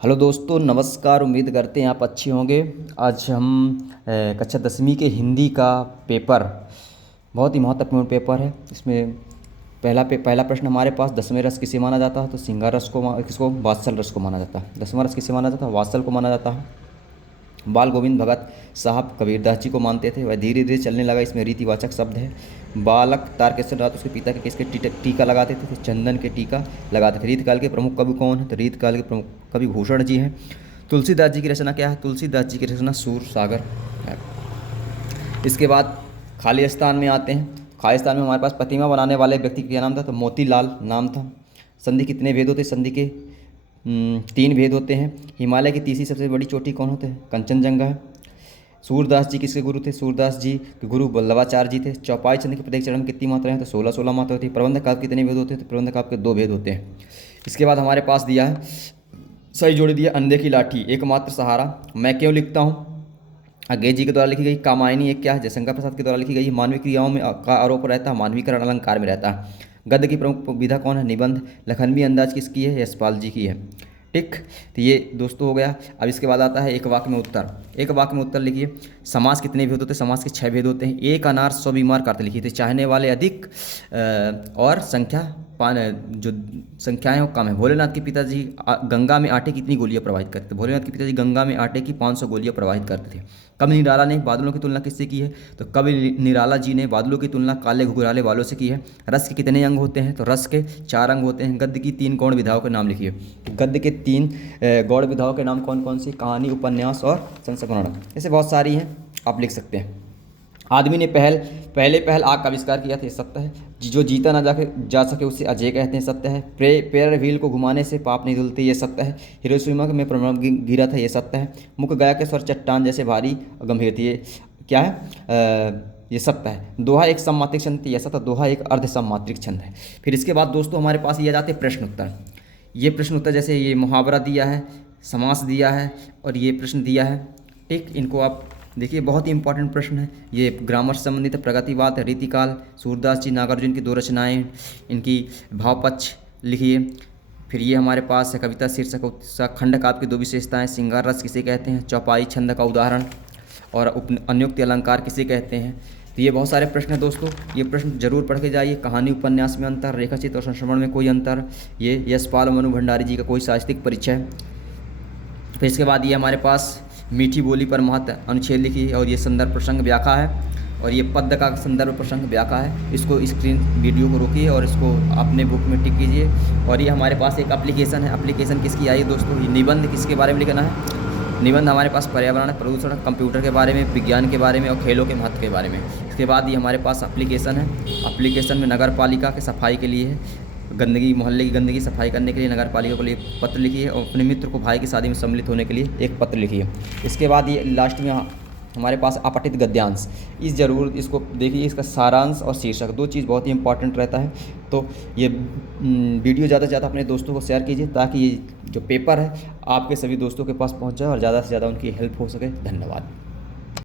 Hello दोस्तों, नमस्कार। उम्मीद करते हैं आप अच्छे होंगे। आज हम कक्षा 10वीं के हिंदी का पेपर, बहुत ही महत्वपूर्ण पेपर है। इसमें पहला प्रश्न हमारे पास, 10वें रस किसे माना जाता है? तो सिंगार रस को किसको वात्सल रस को माना जाता है। 10वां रस किसे माना जाता है? वात्सल को माना जाता है। बाल गोविंद भगत साहब कबीरदास जी को मानते थे। वह धीरे धीरे चलने लगा, इसमें रीतिवाचक शब्द है। बालक तारकेश्वर नाथ उसके पिता के केस के टीका लगाते थे, तो चंदन के टीका लगाते थे। रीतकाल के प्रमुख कवि कौन है? तो रीतकाल के प्रमुख कवि भूषण जी हैं। तुलसीदास जी की रचना क्या है? तुलसीदास जी की रचना सूर सागर है। इसके बाद खाली स्थान में आते हैं। खाली स्थान में हमारे पास प्रतिमा बनाने वाले व्यक्ति का क्या नाम था? तो मोतीलाल नाम था। संधि कितने भेद होते? संधि के 3 भेद होते हैं। हिमालय की तीसरी सबसे बड़ी चोटी कौन होते हैं? कंचनजंगा है। सूरदास जी किसके गुरु थे? सूरदास जी के गुरु वल्लभाचार्य जी थे। चौपाई छंद के प्रत्येक चरण में कितनी मात्राएं हैं? तो 16 मात्रा होती है। प्रबंध काव्य कितने भेद होते हैं? तो प्रबंध काव्य के 2 भेद होते हैं। इसके बाद हमारे पास दिया है, सही जोड़ी दिया, अंधे की लाठी, एकमात्र सहारा, मैं क्यों लिखता हूँ, अंग्रेज जी के द्वारा लिखी गई। कामायनी एक क्या है? जयशंकर प्रसाद के द्वारा लिखी गई। मानवीय क्रियाओं में का आरोप रहता है, मानवीकरण अलंकार में रहता है। गद्य की प्रमुख विधा कौन है? निबंध। लखनवी अंदाज किसकी है? यशपाल जी की है। ठीक, तो ये दोस्तों हो गया। अब इसके बाद आता है एक वाक्य में उत्तर। एक वाक्य में उत्तर लिखिए। समास कितने भेद होते हैं? समास के 6 भेद होते हैं। एक अनार 100 बीमार करते लिखिए। थे चाहने वाले अधिक और संख्या जो संख्याएं वो कम है। भोलेनाथ के पिताजी गंगा में आटे की कितनी गोलियां प्रवाहित करते थे? भोलेनाथ के पिताजी गंगा में आटे की 500 गोलियां प्रवाहित करते थे। कवि निराला ने बादलों की तुलना किससे की है? तो कवि निराला जी ने बादलों की तुलना काले घुघराले बालों से की है। रस के कितने अंग होते हैं? तो रस के 4 अंग होते हैं। गद्य की 3 गौण विधाओं के नाम लिखिए। गद्य के 3 गौण विधाओं के नाम कौन कौन सी? कहानी, उपन्यास और संस्मरण। ऐसे बहुत सारी हैं, आप लिख सकते हैं। आदमी ने पहल आग का आविष्कार किया था, ये सत्य है। जो जीता ना जा सके उसे अजय कहते हैं, सत्य है। पैर व्हील को घुमाने से पाप नहीं धुलते, ये सत्य है। हिरोशिमा में परमाणु गिरा था, ये सत्य है। मुख गया के स्वर चट्टान जैसे भारी और गंभीर थी, ये क्या है? ये सत्य है। दोहा एक सममात्रिक छंद थी, ये सत्य। दोहा एक अर्ध सममात्रिक छंद है। फिर इसके बाद दोस्तों हमारे पास ये आ जाते हैं प्रश्न उत्तर। ये प्रश्न उत्तर, जैसे ये मुहावरा दिया है, समास दिया है और ये प्रश्न दिया है। ठीक, इनको आप देखिए, बहुत ही इंपॉर्टेंट प्रश्न है। ये ग्रामर से संबंधित है। प्रगतिवाद, रीतिकाल, सूरदास जी, नागार्जुन की 2 रचनाएं, इनकी भावपक्ष लिखिए। फिर ये हमारे पास है कविता शीर्षक, खंड काव्य की 2 विशेषताएं, श्रृंगार रस किसे कहते हैं, चौपाई छंद का उदाहरण, और अन्योक्ति अलंकार किसे कहते हैं। तो ये बहुत सारे प्रश्न हैं दोस्तों, ये प्रश्न जरूर पढ़ के जाइए। कहानी उपन्यास में अंतर, रेखाचित्र और संश्रमण में कोई अंतर, ये यशपाल और मनु भंडारी जी का कोई साहित्यिक परिचय। फिर इसके बाद ये हमारे पास मीठी बोली पर महत्व अनुच्छेद लिखी है, और ये संदर्भ प्रसंग व्याख्या है, और ये पद्य का संदर्भ प्रसंग व्याख्या है। इसको स्क्रीन वीडियो को रोकिए और इसको अपने बुक में टिक कीजिए। और ये हमारे पास एक एप्लीकेशन है। एप्लीकेशन किसकी आई है दोस्तों? ये निबंध किसके बारे में लिखना है? निबंध हमारे पास पर्यावरण, प्रदूषण, कंप्यूटर के बारे में, विज्ञान के बारे में और खेलों के महत्व के बारे में। इसके बाद ये हमारे पास एप्लीकेशन है। एप्लीकेशन में नगर पालिका के सफाई के लिए है, गंदगी, मोहल्ले की गंदगी सफाई करने के लिए नगर पालिका को लिए पत्र लिखिए, और अपने मित्र को भाई की शादी में सम्मिलित होने के लिए एक पत्र लिखिए। इसके बाद ये लास्ट में हमारे पास अपठित गद्यांश, इस जरूर इसको देखिए। इसका सारांश और शीर्षक 2 चीज़ बहुत ही इंपॉर्टेंट रहता है। तो ये वीडियो ज़्यादा से ज़्यादा अपने दोस्तों को शेयर कीजिए, ताकि ये जो पेपर है आपके सभी दोस्तों के पास पहुंच जाए और ज़्यादा से ज़्यादा उनकी हेल्प हो सके। धन्यवाद।